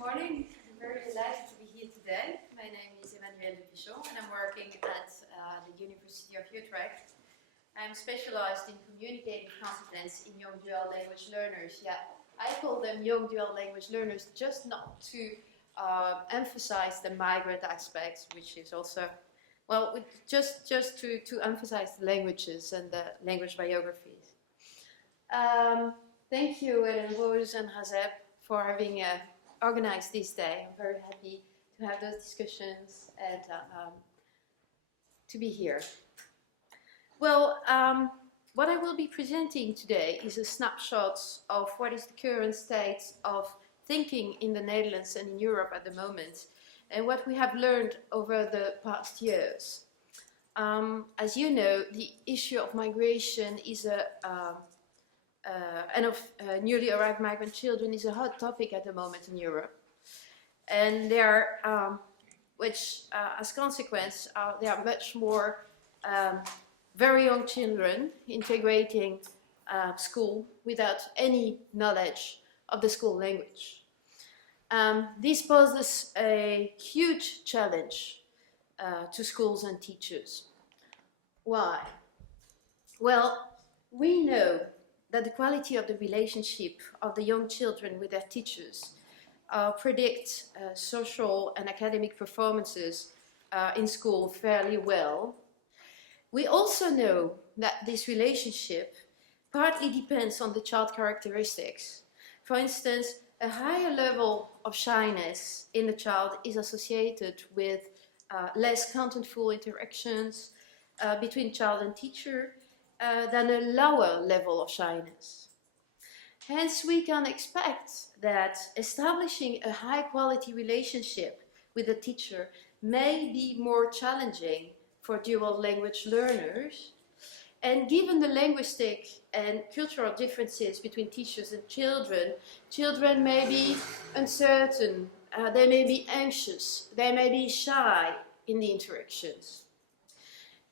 morning. I'm very delighted to be here today. My name is and I'm working at the University of Utrecht. I'm specialized in communicating competence in young dual language learners. Yeah, I call them young dual language learners just not to emphasize the migrant aspects, which is also, well, just to emphasize the languages and the language biographies. Thank you, Rose and Hazeb, for having organized this day. I'm very happy to have those discussions and to be here. Well, what I will be presenting today is a snapshot of what is the current state of thinking in the Netherlands and in Europe at the moment, and what we have learned over the past years. As you know, the issue of migration is and of newly arrived migrant children is a hot topic at the moment in Europe. And there are, as consequence, there are much more very young children integrating school without any knowledge of the school language. This poses a huge challenge to schools and teachers. Why? Well, we know that the quality of the relationship of the young children with their teachers predict social and academic performances in school fairly well. We also know that this relationship partly depends on the child characteristics. For instance, a higher level of shyness in the child is associated with less contentful interactions between child and teacher than a lower level of shyness. Hence, we can expect that establishing a high-quality relationship with the teacher may be more challenging for dual language learners. And given the linguistic and cultural differences between teachers and children, children may be uncertain, they may be anxious, they may be shy in the interactions.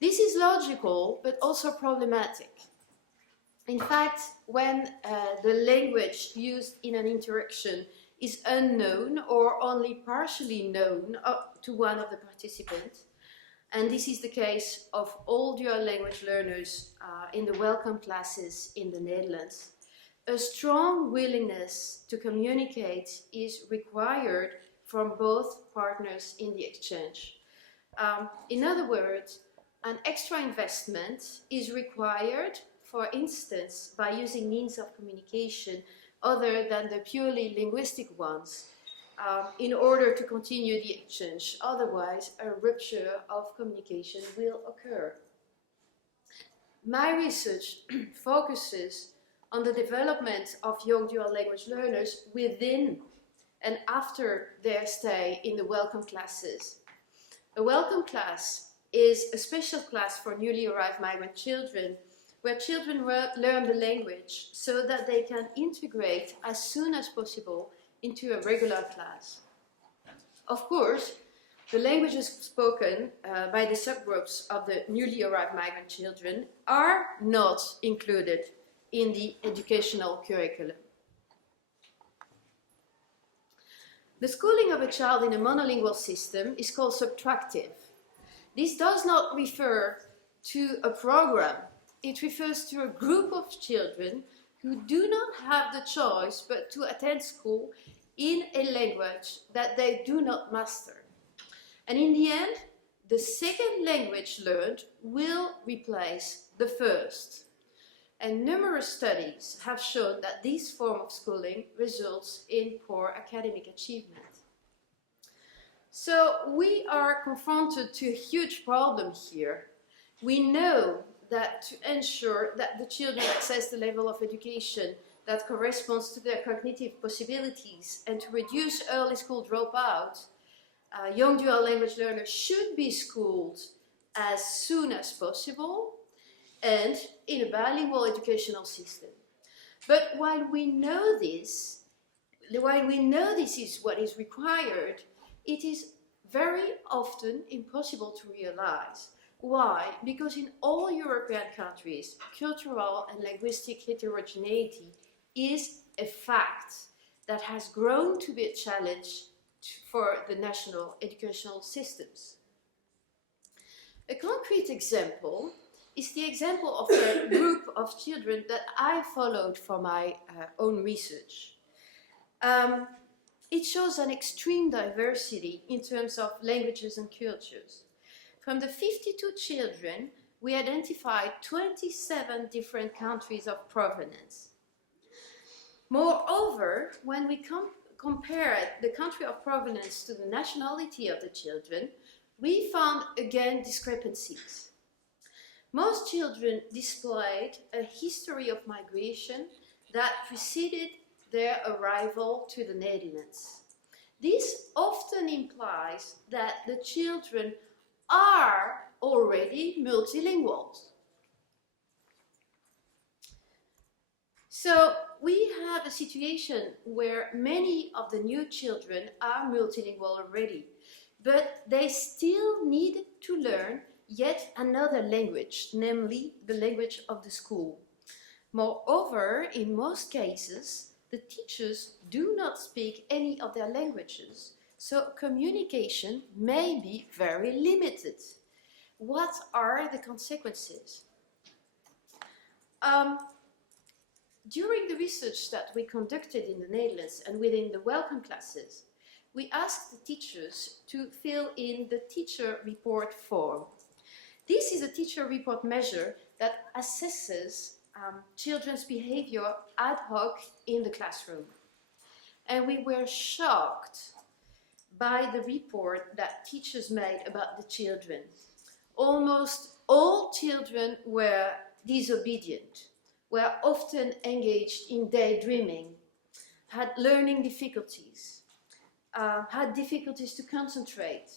This is logical, but also problematic. In fact, when the language used in an interaction is unknown or only partially known to one of the participants, and this is the case of all dual language learners in the welcome classes in the Netherlands, a strong willingness to communicate is required from both partners in the exchange. In other words, an extra investment is required, for instance, by using means of communication other than the purely linguistic ones, in order to continue the exchange. Otherwise, a rupture of communication will occur. My research focuses on the development of young dual language learners within and after their stay in the welcome classes. A welcome class is a special class for newly arrived migrant children, where children learn the language so that they can integrate as soon as possible into a regular class. Of course, the languages spoken by the subgroups of the newly arrived migrant children are not included in the educational curriculum. The schooling of a child in a monolingual system is called subtractive. This does not refer to a program. It refers to a group of children who do not have the choice but to attend school in a language that they do not master. And in the end, the second language learned will replace the first. And numerous studies have shown that this form of schooling results in poor academic achievement. So we are confronted to a huge problem here. We know that to ensure that the children access the level of education that corresponds to their cognitive possibilities and to reduce early school dropout, young dual language learners should be schooled as soon as possible and in a bilingual educational system. But while we know this is what is required, it is very often impossible to realize. Why? Because in all European countries, cultural and linguistic heterogeneity is a fact. that has grown to be a challenge for the national educational systems. A concrete example is the example of a group of children that I followed for my own research. It shows an extreme diversity in terms of languages and cultures. From the 52 children, we identified 27 different countries of provenance. Moreover, when we compared the country of provenance to the nationality of the children, we found again discrepancies. Most children displayed a history of migration that preceded their arrival to the Netherlands. This often implies that the children are already multilingual. So we have a situation where many of the new children are multilingual already, but they still need to learn yet another language, namely the language of the school. Moreover, in most cases, the teachers do not speak any of their languages, so communication may be very limited. What are the consequences? During the research that we conducted in the Netherlands and within the welcome classes, we asked the teachers to fill in the teacher report form. This is a teacher report measure that assesses children's behavior ad hoc in the classroom. And we were shocked by the report that teachers made about the children. Almost all children were disobedient, were often engaged in daydreaming, had learning difficulties, had difficulties to concentrate,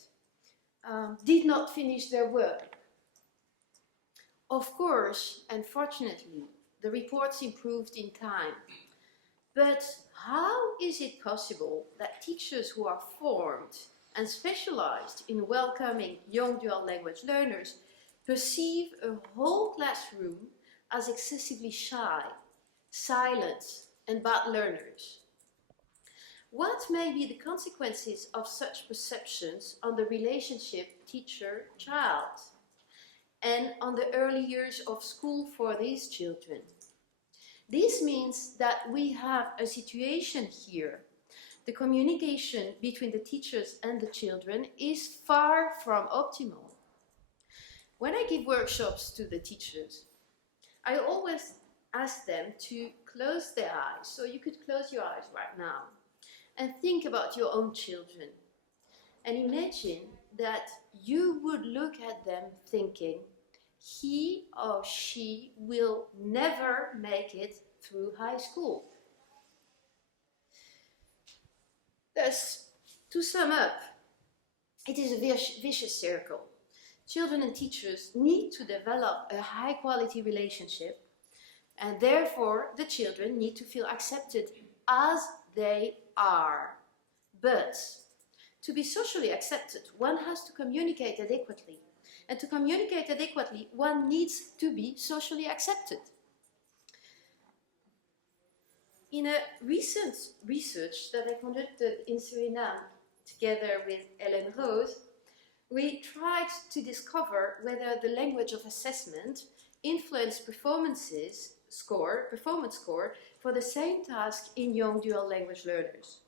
did not finish their work. Of course, unfortunately, the reports improved in time. But how is it possible that teachers who are formed and specialized in welcoming young dual language learners perceive a whole classroom as excessively shy, silent, and bad learners? What may be the consequences of such perceptions on the relationship teacher-child and on the early years of school for these children? This means that we have a situation here. The communication between the teachers and the children is far from optimal. When I give workshops to the teachers, I always ask them to close their eyes. So you could close your eyes right now and think about your own children. And imagine that you would look at them thinking, he or she will never make it through high school. Thus, to sum up, it is a vicious circle. Children and teachers need to develop a high-quality relationship, and therefore the children need to feel accepted as they are. But to be socially accepted, one has to communicate adequately. And to communicate adequately, one needs to be socially accepted. In a recent research that I conducted in Suriname together with Ellen Rose, we tried to discover whether the language of assessment influenced performance score for the same task in young dual language learners,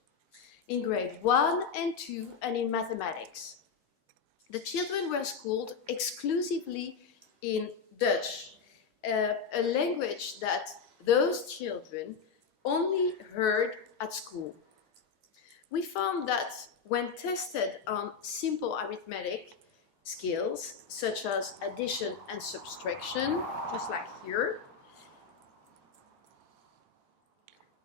in grade 1 and 2 and in mathematics. The children were schooled exclusively in Dutch, a language that those children only heard at school. We found that when tested on simple arithmetic skills, such as addition and subtraction, just like here,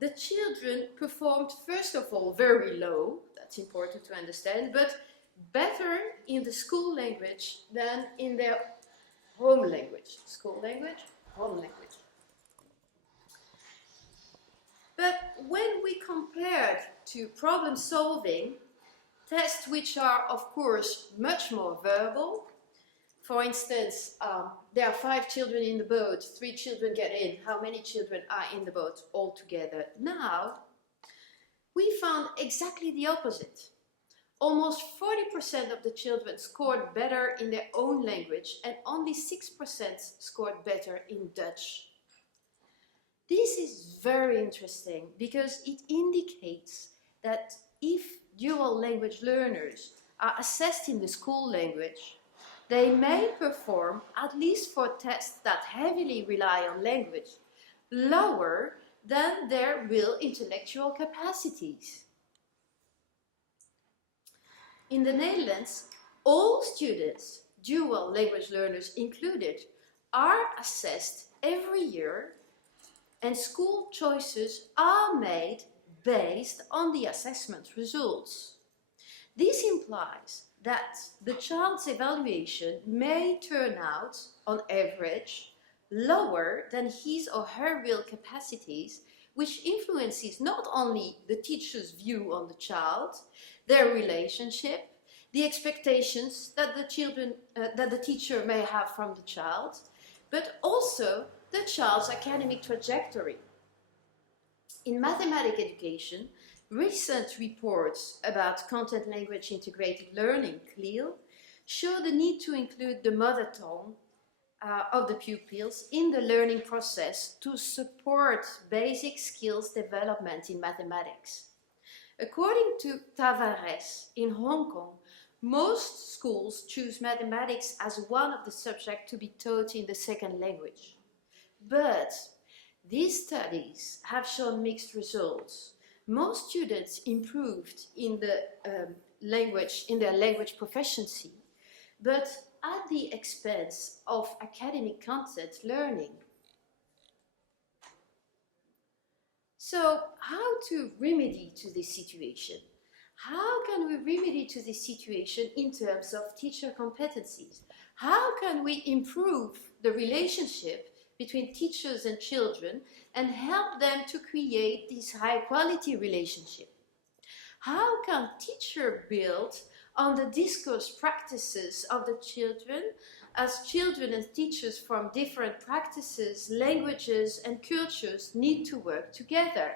the children performed, first of all, very low, that's important to understand, but better in the school language than in their home language. School language, home language. But when we compared to problem solving, tests which are, of course, much more verbal, for instance, there are 5 children in the boat, 3 children get in, how many children are in the boat altogether now? we found exactly the opposite. Almost 40% of the children scored better in their own language and only 6% scored better in Dutch. This is very interesting because it indicates that if dual language learners are assessed in the school language, they may perform, at least for tests that heavily rely on language, lower than their real intellectual capacities. In the Netherlands, all students, dual language learners included, are assessed every year, and school choices are made based on the assessment results. This implies that the child's evaluation may turn out, on average, lower than his or her real capacities, which influences not only the teacher's view on the child, their relationship, the expectations that the teacher may have from the child, but also the child's academic trajectory. In mathematics education, recent reports about content-language integrated learning, CLIL, show the need to include the mother tongue of the pupils in the learning process to support basic skills development in mathematics. According to Tavares in Hong Kong, most schools choose mathematics as one of the subjects to be taught in the second language. But these studies have shown mixed results. Most students improved in their language proficiency, but at the expense of academic content learning. So, how to remedy to this situation? How can we remedy to this situation in terms of teacher competencies? How can we improve the relationship between teachers and children and help them to create this high-quality relationship? How can teachers build on the discourse practices of the children, as children and teachers from different practices, languages and cultures need to work together?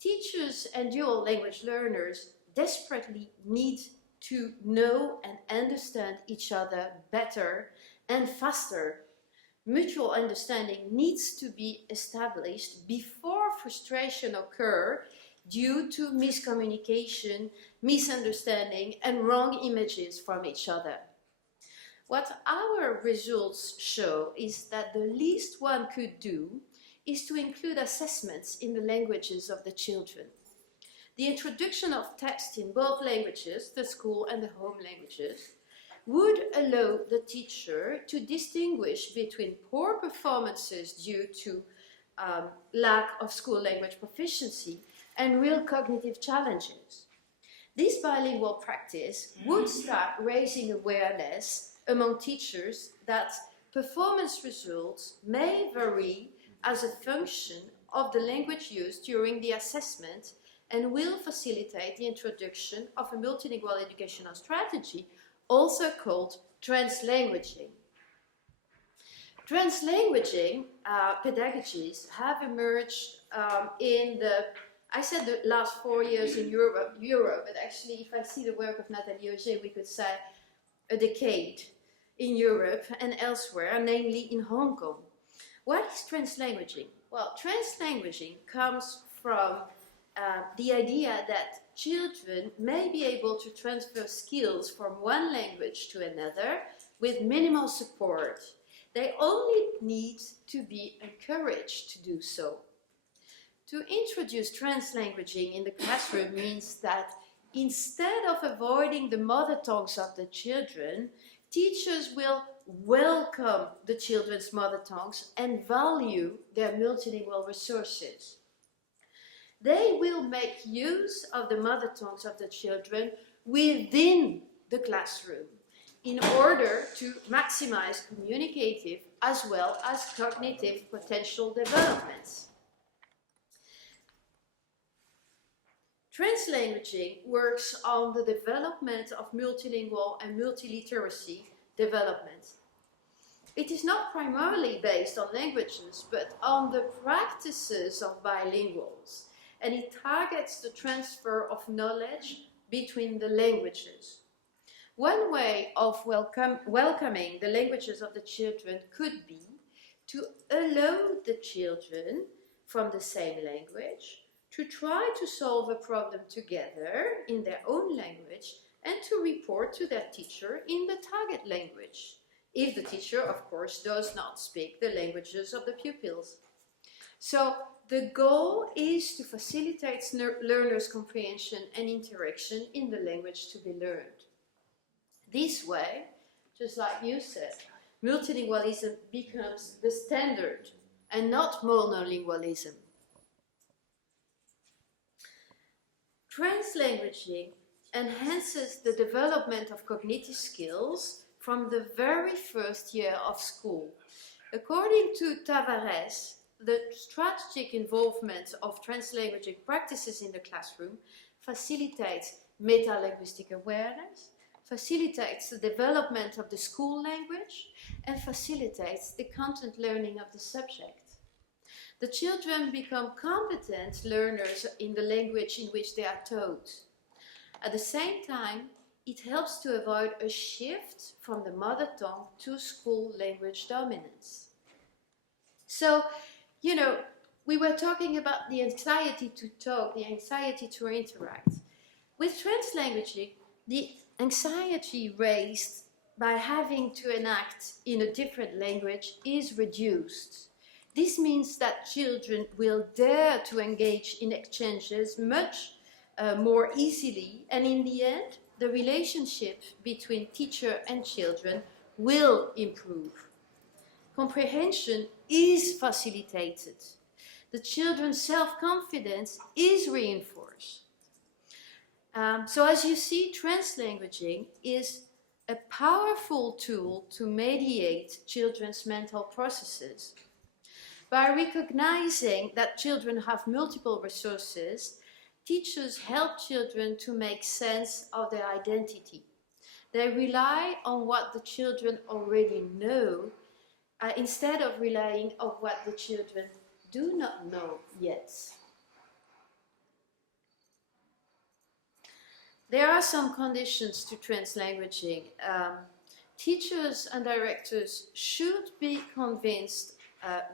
Teachers and dual language learners desperately need to know and understand each other better and faster. Mutual understanding needs to be established before frustration occurs due to miscommunication, misunderstanding, and wrong images from each other. What our results show is that the least one could do is to include assessments in the languages of the children. The introduction of tests in both languages, the school and the home languages, would allow the teacher to distinguish between poor performances due to lack of school language proficiency and real cognitive challenges. This bilingual practice would start raising awareness among teachers that performance results may vary as a function of the language used during the assessment and will facilitate the introduction of a multilingual educational strategy, also called translanguaging. Translanguaging pedagogies have emerged in the last 4 years in Europe, but actually if I see the work of Nathalie Auger, we could say a decade in Europe and elsewhere, namely in Hong Kong. What is translanguaging? Well, translanguaging comes from the idea that children may be able to transfer skills from one language to another with minimal support. They only need to be encouraged to do so. To introduce translanguaging in the classroom means that instead of avoiding the mother tongues of the children, teachers will welcome the children's mother tongues and value their multilingual resources. They will make use of the mother tongues of the children within the classroom in order to maximize communicative as well as cognitive potential developments. Translanguaging works on the development of multilingual and multiliteracy development. It is not primarily based on languages, but on the practices of bilinguals. and it targets the transfer of knowledge between the languages. One way of welcoming the languages of the children could be to allow the children from the same language to try to solve a problem together in their own language and to report to their teacher in the target language, if the teacher, of course, does not speak the languages of the pupils. So the goal is to facilitate learners' comprehension and interaction in the language to be learned. This way, just like you said, multilingualism becomes the standard and not monolingualism. Translanguaging enhances the development of cognitive skills from the very first year of school. According to Tavares, the strategic involvement of translanguaging practices in the classroom facilitates meta-linguistic awareness, facilitates the development of the school language, and facilitates the content learning of the subject. The children become competent learners in the language in which they are taught. At the same time, it helps to avoid a shift from the mother tongue to school language dominance. So, you know, we were talking about the anxiety to talk, the anxiety to interact. With translanguaging, the anxiety raised by having to enact in a different language is reduced. This means that children will dare to engage in exchanges much more easily, and in the end, the relationship between teacher and children will improve. Comprehension is facilitated. The children's self-confidence is reinforced. So as you see, translanguaging is a powerful tool to mediate children's mental processes. By recognizing that children have multiple resources, teachers help children to make sense of their identity. They rely on what the children already know instead of relying on what the children do not know yet. There are some conditions to translanguaging. Teachers and directors should be convinced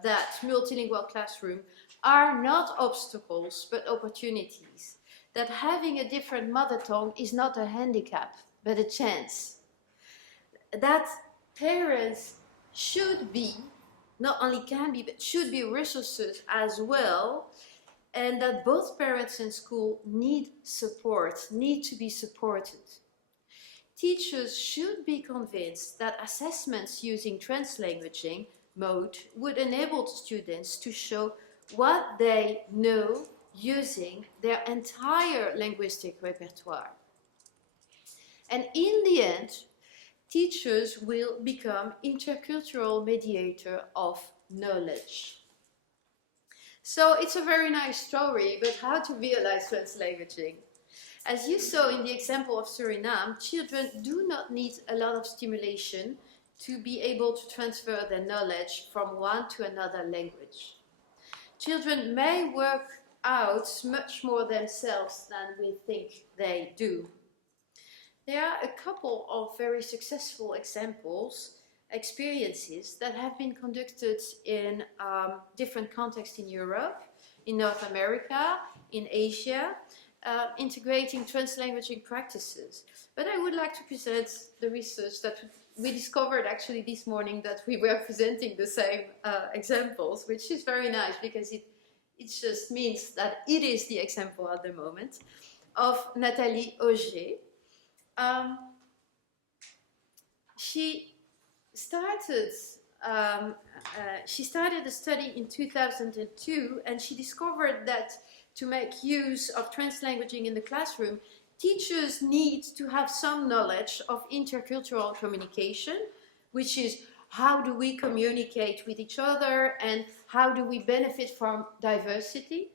that multilingual classrooms are not obstacles but opportunities, that having a different mother tongue is not a handicap but a chance, that parents should be, not only can be, but should be resources as well, and that both parents and school need support, need to be supported. Teachers should be convinced that assessments using translanguaging mode would enable students to show what they know using their entire linguistic repertoire. And in the end, teachers will become intercultural mediator of knowledge. So it's a very nice story, but how to realize translanguaging? As you saw in the example of Suriname, children do not need a lot of stimulation to be able to transfer their knowledge from one to another language. Children may work out much more themselves than we think they do. There are a couple of very successful experiences that have been conducted in different contexts in Europe, in North America, in Asia, integrating translanguaging practices. But I would like to present the research that we discovered actually this morning, that we were presenting the same examples, which is very nice because it just means that it is the example at the moment, of Nathalie Auger. She started a study in 2002, and she discovered that to make use of translanguaging in the classroom, teachers need to have some knowledge of intercultural communication, which is how do we communicate with each other and how do we benefit from diversity.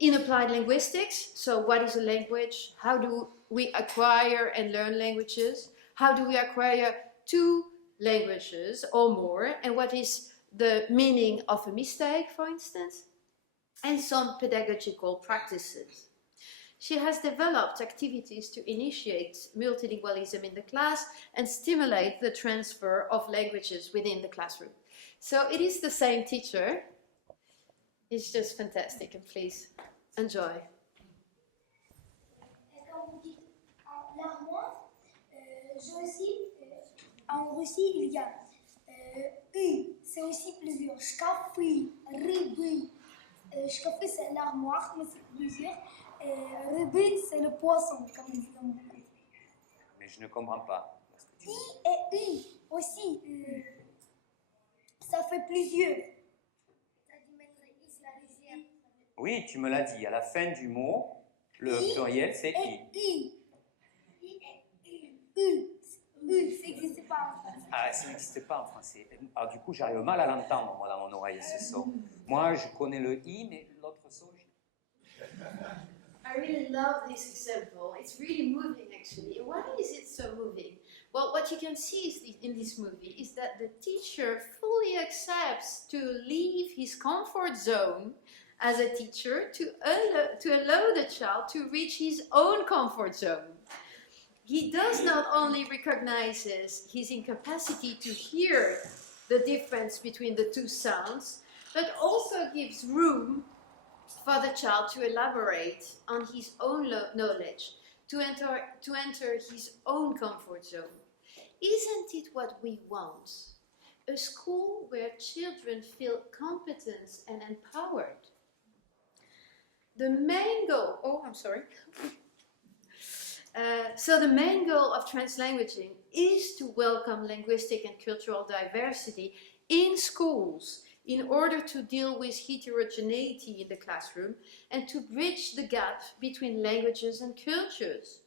In applied linguistics, so what is a language? How do we acquire and learn languages? How do we acquire two languages or more? And what is the meaning of a mistake, for instance? and some pedagogical practices. She has developed activities to initiate multilingualism in the class and stimulate the transfer of languages within the classroom. So it is the same teacher. It's just fantastic, and please enjoy. Quand vous dites l'armoire, en Russie, il y a c'est aussi plusieurs. Shkafi, ribi. Shkafi, c'est l'armoire, mais c'est plusieurs. Ribi, c'est le poisson, comme on dit dans mon pays. Mais je ne comprends pas. I et U aussi, ça fait plusieurs. Oui, tu me l'as dit. À la fin du mot, le pluriel, c'est I. I et U, ça n'existe pas en français. Ah, ça n'existe pas en français. Alors du coup, j'arrive mal à l'entendre, moi, dans mon oreille, ce son. Moi, je connais le I, mais l'autre son, I really love this example. It's really moving, actually. Why is it so moving? Well, what you can see in this movie is that the teacher fully accepts to leave his comfort zone as a teacher to allow the child to reach his own comfort zone. He does not only recognize his incapacity to hear the difference between the two sounds, but also gives room for the child to elaborate on his own knowledge, to enter his own comfort zone. Isn't it what we want? A school where children feel competent and empowered. The main goal, so the main goal of translanguaging is to welcome linguistic and cultural diversity in schools in order to deal with heterogeneity in the classroom and to bridge the gap between languages and cultures.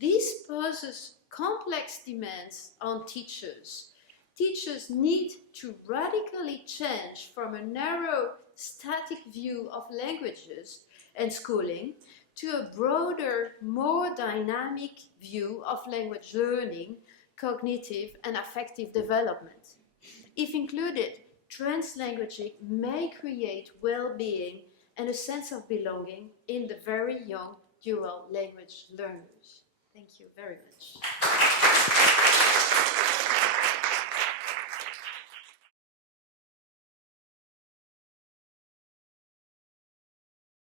This poses complex demands on teachers. Teachers need to radically change from a narrow, static view of languages and schooling to a broader, more dynamic view of language learning, cognitive and affective development. If included, translanguaging may create well-being and a sense of belonging in the very young dual language learners. Thank you very much.